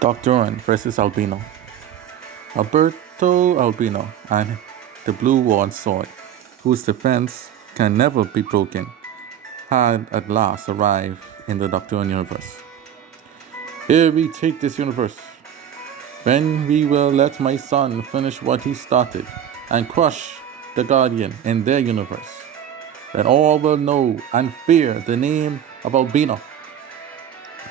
Docdoron versus Albino. Alberto Albino and the Blue Ward Sword, whose defense can never be broken, had at last arrived in the Docdoron universe. Here we take this universe. Then we will let my son finish what he started and crush the Guardian in their universe. Then all will know and fear the name of Albino.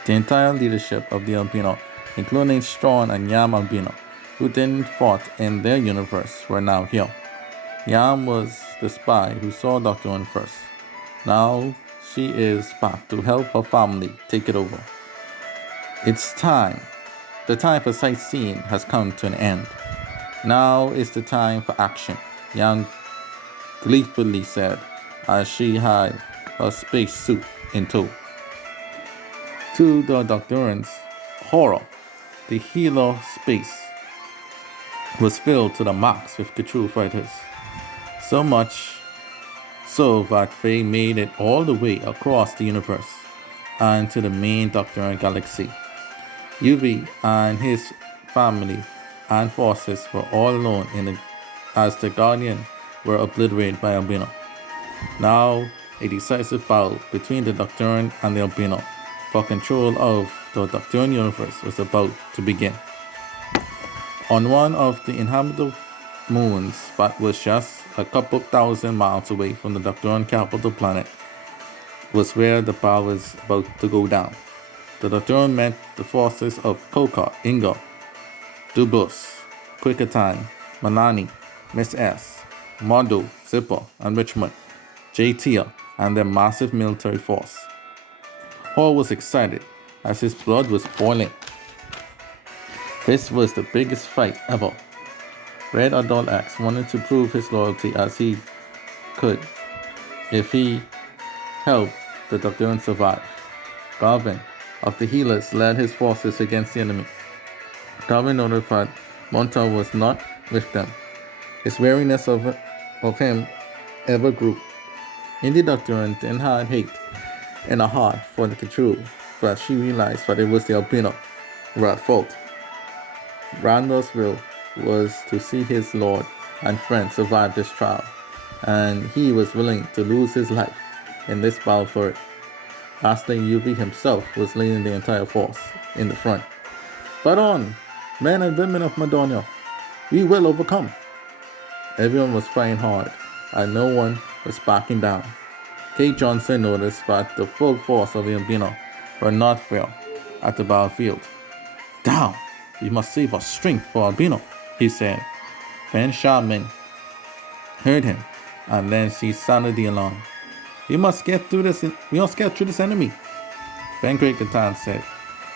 The entire leadership of the Albino, including Strawn and Yam Albino, who didn't fought in their universe, were now here. Yam was the spy who saw Docdoron first. Now she is back to help her family take it over. It's time. The time for sightseeing has come to an end. Now is the time for action, Yam gleefully said as she had her space suit in tow. To the Docdoran's horror, the healer space was filled to the max with Cthulhu fighters. So much so that they made it all the way across the universe and to the main Docdoron galaxy. UV and his family and forces were all alone as the Guardian were obliterated by Albino. Now, a decisive battle between the Docdoron and the Albino for control of the Docdoron universe was about to begin. On one of the inhabitable moons that was just a couple thousand miles away from the Docdoron capital planet was where the battle was about to go down. The Docdoron met the forces of Koka, Inga, Dubus, Quickertan, Manani, Miss S, Mondo, Zipper, and Richmond, JT, and their massive military force. Hall was excited as his blood was boiling. This was the biggest fight ever. Red Adult X wanted to prove his loyalty as he could if he helped the Docdoran survive. Garvin of the Healers led his forces against the enemy. Garvin noted that Monta was not with them. His wariness of him ever grew. Indy Docdoran then had hate in her heart for the Cthulhu, but she realized that it was the Albino who were at fault. Randall's will was to see his lord and friend survive this trial, and he was willing to lose his life in this battle for it. Lastly, UV himself was leading the entire force in the front. Fight on, men and women of Madonia. We will overcome. Everyone was fighting hard, and no one was backing down. Kate Johnson noticed that the full force of the Albino were not there at the battlefield. Down! We must save our strength for Albino, he said. Then Shaman heard him, and then she sounded the alarm. We must get through this enemy. Then Great Catan said,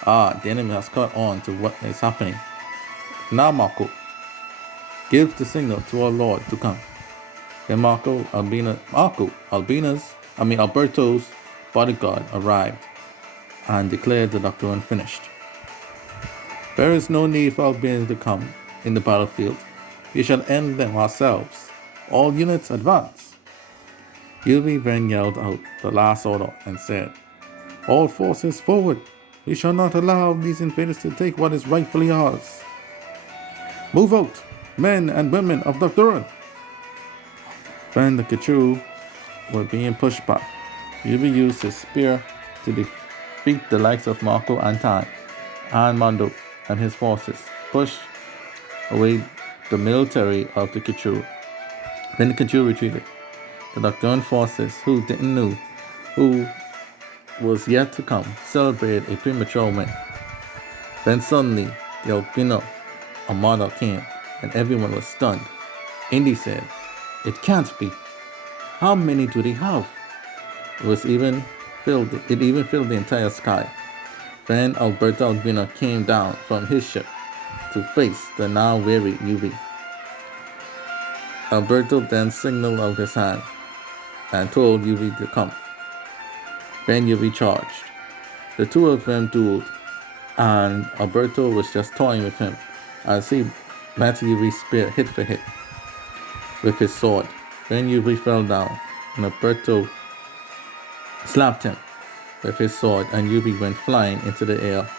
the enemy has caught on to what is happening. Now, Marco, give the signal to our Lord to come. Then Alberto's bodyguard arrived and declared the Docdoran finished. There is no need for Albino to come in the battlefield. We shall end them ourselves. All units advance. UV then yelled out the last order and said, all forces forward. We shall not allow these invaders to take what is rightfully ours. Move out, men and women of Docdoran. Then the Cthulhu were being pushed back. UV used his spear to defeat the likes of Marco Antan and Mondo and his forces, pushed away the military of the Cthulhu. Then the Cthulhu retreated. The Docdoran forces, who didn't know who was yet to come, celebrated a premature win. Then suddenly, the Albino Armada came, and everyone was stunned. Indy said, it can't be. How many do they have? It even filled the entire sky. Then Alberto Albino came down from his ship to face the now weary UV. Alberto then signaled out his hand and told UV to come. Then UV charged. The two of them dueled, and Alberto was just toying with him as he met UV's spear hit for hit with his sword. Then UV fell down, and Alberto slapped him with his sword, and UV went flying into the air.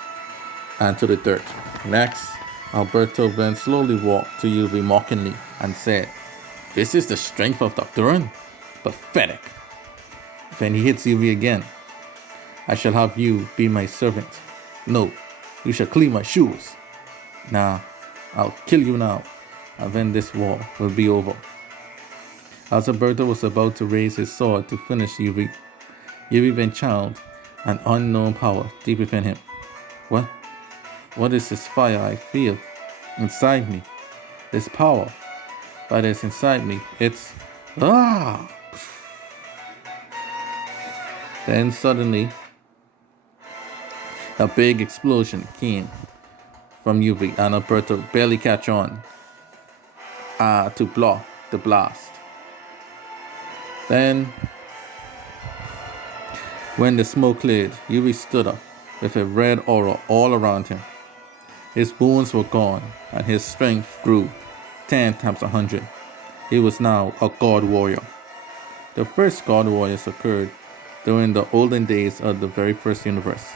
and to the dirt. Next, Alberto then slowly walked to UV mockingly and said, "This is the strength of Docdoron? Pathetic." Then he hits UV again. "I shall have you be my servant. No, you shall clean my shoes. Nah, I'll kill you now, and then this war will be over." As Alberto was about to raise his sword to finish UV, UV then channeled an unknown power deep within him. What? What is this fire I feel inside me? This power that is inside me. It's... Ah! Then suddenly, a big explosion came from UV and Alberto barely catch on to block the blast. Then, when the smoke cleared, UV stood up with a red aura all around him. His wounds were gone and his strength grew 10 times 100. He was now a god warrior. The first god warriors occurred during the olden days of the very first universe,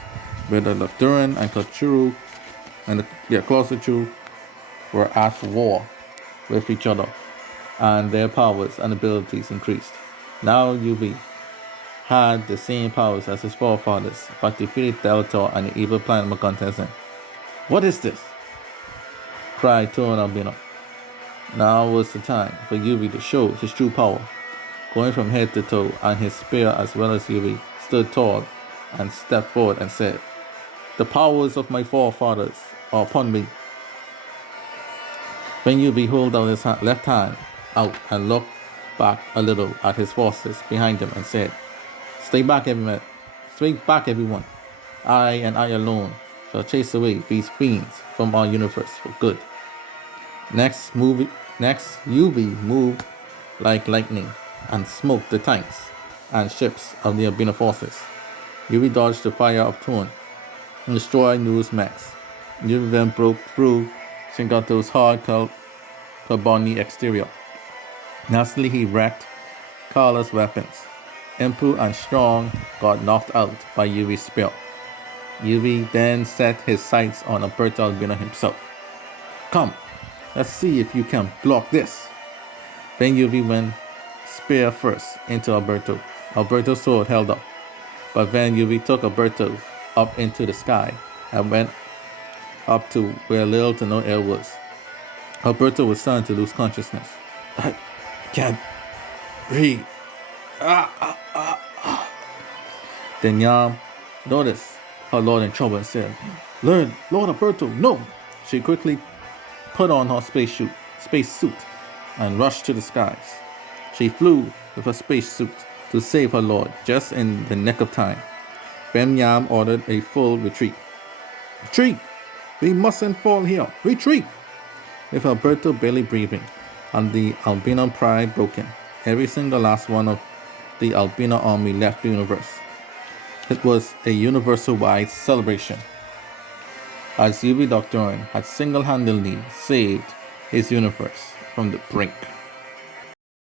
where the Docdoron and Klachuru were at war with each other, and their powers and abilities increased. Now UV had the same powers as his forefathers, but defeated Delta and the evil planet Magontezen. "What is this?" cried Docdoron Albeana. Now was the time for UV to show his true power. Going from head to toe, and his spear as well as UV stood tall and stepped forward and said, "The powers of my forefathers are upon me." Then UV held out his left hand out and looked back a little at his forces behind him and said, Stay back, everyone. I and I alone shall chase away these fiends from our universe for good." Next, UV moved like lightning and smoked the tanks and ships of the Albeana forces. UV dodged the fire of Thorn and destroyed Nu's mechs. UV then broke through Shingato's hard carbony exterior. Nastily, he wrecked Carla's weapons. Impu and Strong got knocked out by UV's spear. UV then set his sights on Alberto Albeana himself. "Come, let's see if you can block this." Then UV went spear first into Alberto. Alberto's sword held up, but then UV took Alberto up into the sky and went up to where little to no air was. Alberto was starting to lose consciousness. "I can't breathe." Then Yam noticed her lord in trouble and said, Lord Alberto, no!" She quickly put on her spacesuit and rushed to the skies. She flew with her spacesuit to save her lord just in the nick of time. Then Yam ordered a full retreat. "Retreat! We mustn't fall here! Retreat!" With Alberto barely breathing and the Albeana pride broken, every single last one of the Albeana army left the universe. It was a universal-wide celebration, as UV Docdoron had single-handedly saved his universe from the brink.